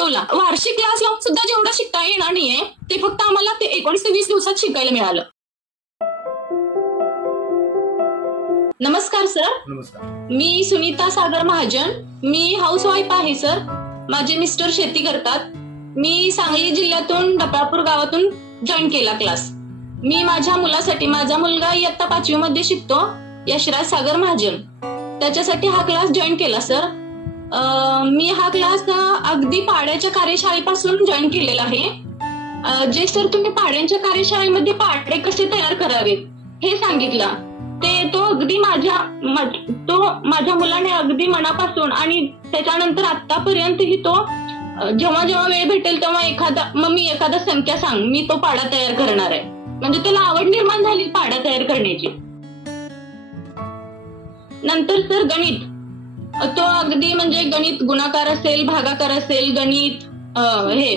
शिकवला. वार्षिक क्लास लावून सुद्धा जेवढं शिकता येणार नाहीये ते फक्त आम्हाला ते 19 ते 20 दिवसात शिकायला मिळालं. नमस्कार सर. नमस्कार. मी सुनीता सागर महाजन. मी हाऊसवाईफ आहे सर. माझे मिस्टर शेती करतात. मी सांगली जिल्ह्यातून डफळापूर गावातून जॉईन केला क्लास. मी माझ्या मुलासाठी, माझा मुलगा इयत्ता 5वी मध्ये शिकतो, यशराज सागर महाजन, त्याच्यासाठी हा क्लास जॉईन केला सर. मी हा क्लास अगदी पाड्याच्या कार्यशाळेपासून जॉईन केलेला आहे. जे सर तुम्ही पाड्यांच्या कार्यशाळेमध्ये पाडे कसे तयार करावेत हे सांगितलं, तो अगदी माझ्या मुलाने अगदी मनापासून आणि त्याच्यानंतर आतापर्यंतही तो जेव्हा जेव्हा वेळ भेटेल तेव्हा मम्मी एखादा संख्या सांग, मी तो पाडा तयार करणार आहे. म्हणजे त्याला आवड निर्माण झाली पाडा तयार करण्याची. नंतर सर गणित, तो अगदी म्हणजे गणित गुणाकार असेल, भागाकार असेल, गणित हे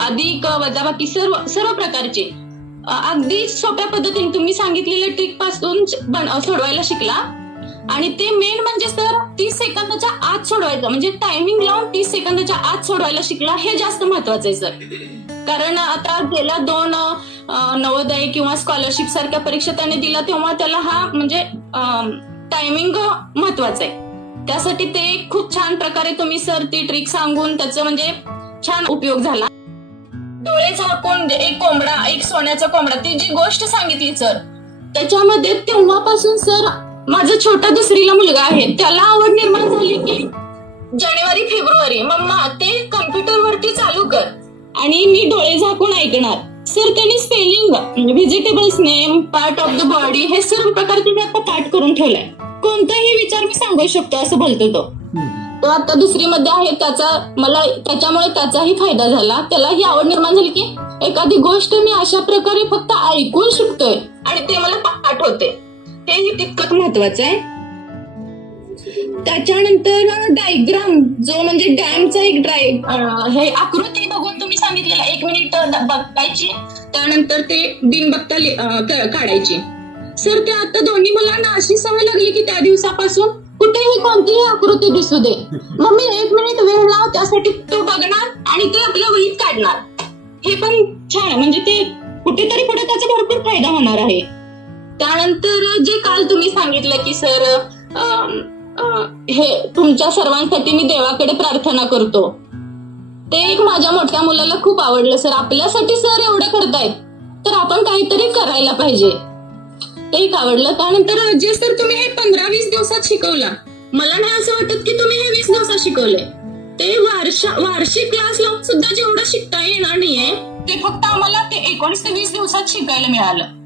अधिक वजाबाकी सर्व प्रकारचे अगदी सोप्या पद्धतीने तुम्ही सांगितलेल्या ट्रिक पासून सोडवायला शिकला. आणि ते मेन म्हणजे सर 30 सेकंदाच्या आत सोडवायचं, म्हणजे टायमिंग लावून 30 सेकंदाच्या आत सोडवायला शिकला. हे जास्त महत्वाचं आहे सर. कारण आता गेल्या 2 नवोदय किंवा स्कॉलरशिप सारख्या परीक्षा त्याने दिला तेव्हा त्याला हा म्हणजे टायमिंग महत्वाचं आहे. त्यासाठी ते खूप छान प्रकारे तुम्ही सर ती ट्रिक सांगून त्याचं म्हणजे छान उपयोग झाला. डोळे झाकून एक कोंबडा, एक सोन्याचा कोंबडा, ती जी गोष्ट सांगितली सर, त्याच्यामध्ये तेव्हापासून सर माझा छोटा 2रीला मुलगा आहे, त्याला आवड निर्माण झाली की जानेवारी फेब्रुवारी मम्मा ते कम्प्युटरवरती चालू कर आणि मी डोळे झाकून ऐकणार. सर त्यांनी spelling, vegetables name, part of the body हे सर्व प्रकार तुम्ही आता पाठ करून ठेवलाय. कोणताही विचार मी सांगू शकतो असं बोलतो तो आता 2री मध्ये आहे. त्याच्यामुळे त्याचाही फायदा झाला. त्यालाही आवड निर्माण झाली की एखादी गोष्ट मी अशा प्रकारे फक्त ऐकून शिकतोय आणि ते मला पाठ होते. हेही तितकंच महत्वाचं आहे. त्याच्यानंतर डायग्राम, जो म्हणजे डॅमचा एक हे आकृती बघून तुम्ही सांगितलेलं 1 मिनिट बघायची, त्यानंतर ते बिन बघता काढायची. सर ते आता दोन्ही मुलांना अशी सवय लागली की त्या दिवसापासून कुठेही कोणतीही आकृती दिसू दे, मम्मी 1 मिनिट वेळ लाव, त्यासाठी तो बघणार आणि ते आपल्या वहीत काढणार. हे पण छान, म्हणजे ते कुठेतरी पुढे त्याचा भरपूर फायदा होणार आहे. त्यानंतर जे काल तुम्ही सांगितलं की सर हे तुमच्या सर्वांसाठी मी देवाकडे प्रार्थना करतो, ते एक माझ्या मोठ्या मुलाला खूप आवडलं. सर आपल्यासाठी सर एवढं करतायत तर आपण काहीतरी करायला पाहिजे, ते एक आवडलं. त्यानंतर जे सर तुम्ही हे 15-20 दिवसात शिकवला, मला नाही असं वाटत की तुम्ही हे 20 दिवसात शिकवलंय. ते वार्षिक क्लास लावून सुद्धा जेवढं शिकता येणार नाहीये ते फक्त आम्हाला ते 19 ते 20 दिवसात शिकायला मिळालं.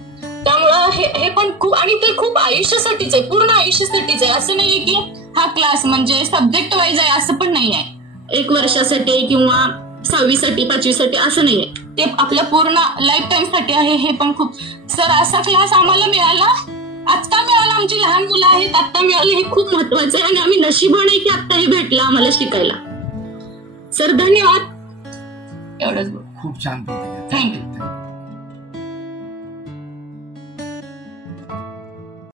त्यामुळं हे पण खूप, आणि ते खूप आयुष्यासाठीच आहे, पूर्ण आयुष्यासाठीच आहे. असं नाहीये की हा क्लास म्हणजे सब्जेक्ट वाईज आहे असं पण नाहीये, 1 वर्षासाठी किंवा 6वी साठी 5वी साठी असं नाहीये. ते आपल्या पूर्ण लाईफ टाइम साठी आहे. हे पण खूप सर असा क्लास आम्हाला मिळाला, आता मिळाला. आमची लहान मुलं आहेत, आता मिळालं, हे खूप महत्वाचं आहे आणि आम्ही नशिबान आहे की आत्ताही भेटलं आम्हाला शिकायला. सर धन्यवाद. एवढंच. खूप छान. थँक्यू.